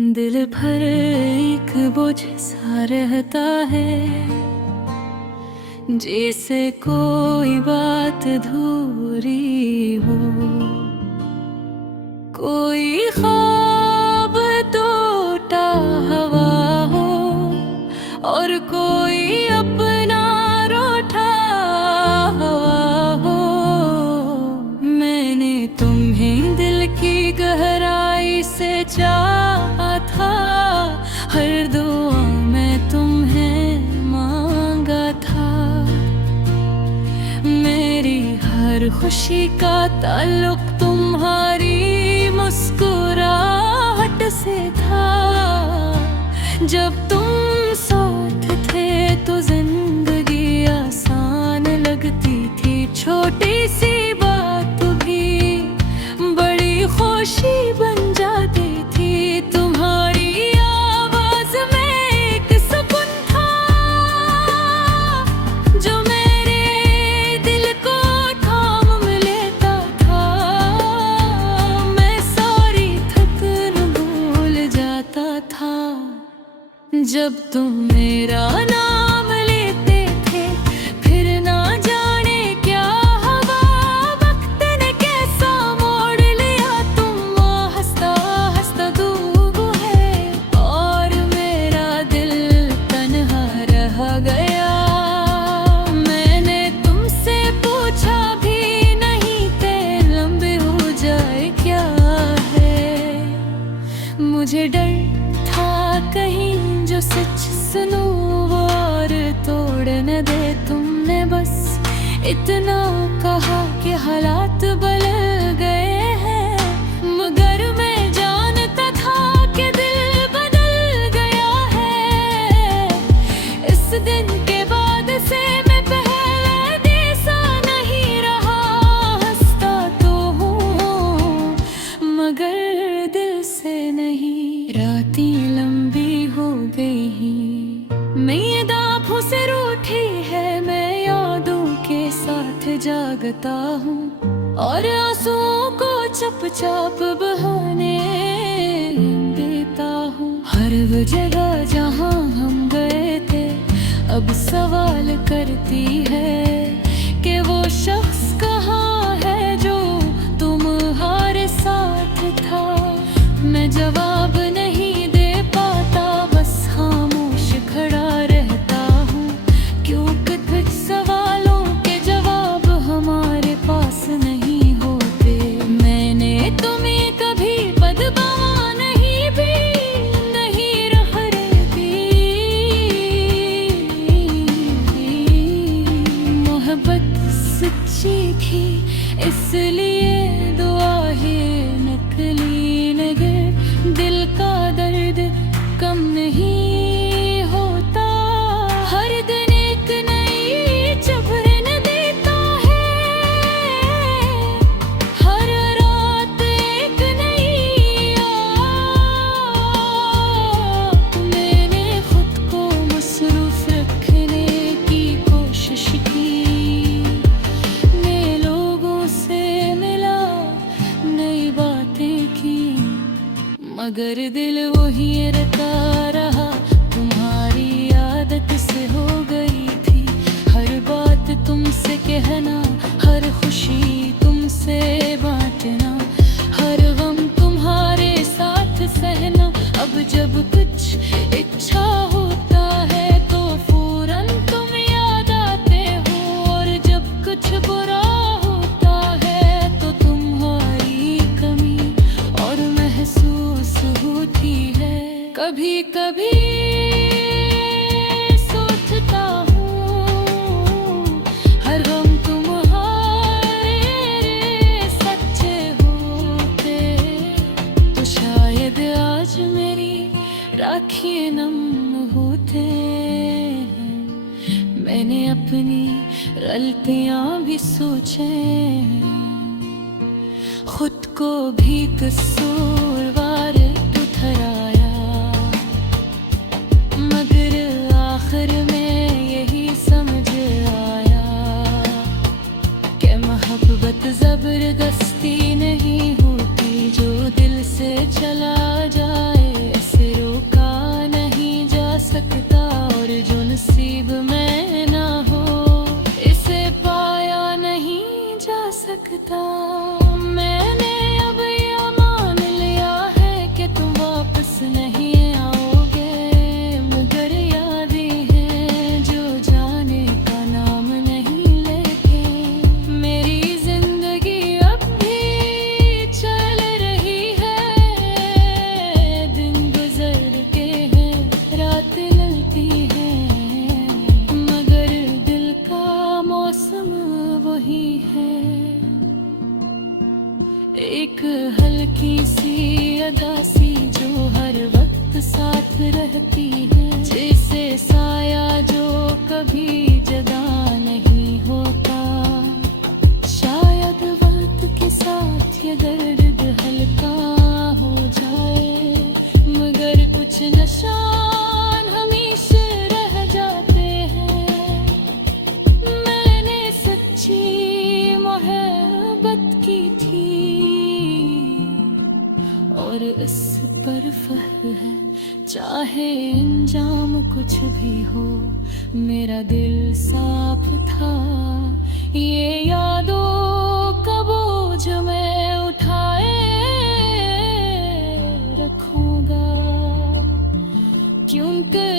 दिल भर एक बोझ सा रहता है, जैसे कोई बात अधूरी हो। कोई ख्वाब टूटा हवा हो और कोई अपना रूठा हवा हो। मैंने तुम्हें दिल की गहराई से चाहा था, हर दुआ में तुम्हें मांगा था। मेरी हर खुशी का ताल्लुक तुम्हारी मुस्कुराहट से था। जब तुम साथ थे तो जिंदगी आसान लगती थी, छोटी सी बात भी बड़ी खुशी बन जाती थी। तुम्हारी आवाज में एक सुकून था, जो मेरे दिल को थाम लेता था। मैं सारी थकन भूल जाता था जब तुम मेरा नाम लेते थे। फिर ना जाने क्या हवा, वक्त ने कैसा मोड़ लिया। तुम हंसता हंसता डूब है और मेरा दिल तन्हा रह गया। मैंने तुमसे पूछा भी नहीं थे, लंबे हो जाए क्या है। मुझे डर था कहीं जो सच सुनूं और तोड़ न दे। तुमने बस इतना कहा कि हालात बदल गए हैं, मगर मैं जानता था कि दिल बदल गया है। इस दिन के बाद से मैं पहले जैसा नहीं रहा। हंसता तो हूँ मगर दिल से नहीं। रातें लंबी हो गई, मैं ये दांतों से रूठी है। मैं यादों के साथ जागता हूँ और आंसुओं को चुपचाप बहाने देता हूँ। हर वो जगह जहाँ हम गए थे अब सवाल करती है कि वो शख्स कहाँ है जो तुम्हारे साथ था। मैं जवाब नहीं दे पाता, बस खामोश खड़ा रहता हूँ, क्योंकि कुछ सवालों के जवाब हमारे पास नहीं होते। मैंने तुम्हें कभी बदबा नहीं भी नहीं रह रही। मोहब्बत सच्ची थी इसलिए दुआ ही नकली लगे। दिल का दर्द कम नहीं होता, हर दिन एक नई चुभन देता है। हर रात एक नई आह। मैंने खुद को मसरूफ रखने की कोशिश की, नए लोगों से मिला, नई बातें की, मगर दिल वही रखा रहा। तुम्हारी आदत से हो गई थी हर बात तुमसे कहना, हर खुशी तुमसे बांटना, हर गम तुम्हारे साथ सहना। अब जब कुछ इच्छा होता है तो फौरन तुम याद आते हो, और जब कुछ बुरा होता है तो तुम्हारी कमी और महसूस होती है। कभी कभी सोचता हूँ हर गम तुम्हारे सच्चे होते तो शायद आज मेरी राखी नम होते। मैंने अपनी गलतियाँ भी सोचे, खुद को भी कसूरवार ठहराया, मगर आखिर में यही समझ आया कि मोहब्बत जबरदस्ती नहीं होती, जो दिल से चला जाए कुछ निशान हमेशा रह जाते हैं। मैंने सच्ची मोहब्बत की थी और इस पर फख्र है, चाहे अंजाम कुछ भी हो। मेरा दिल साफ था, ये यादों का बोझ मैं उठाए रखूंगा, क्योंकि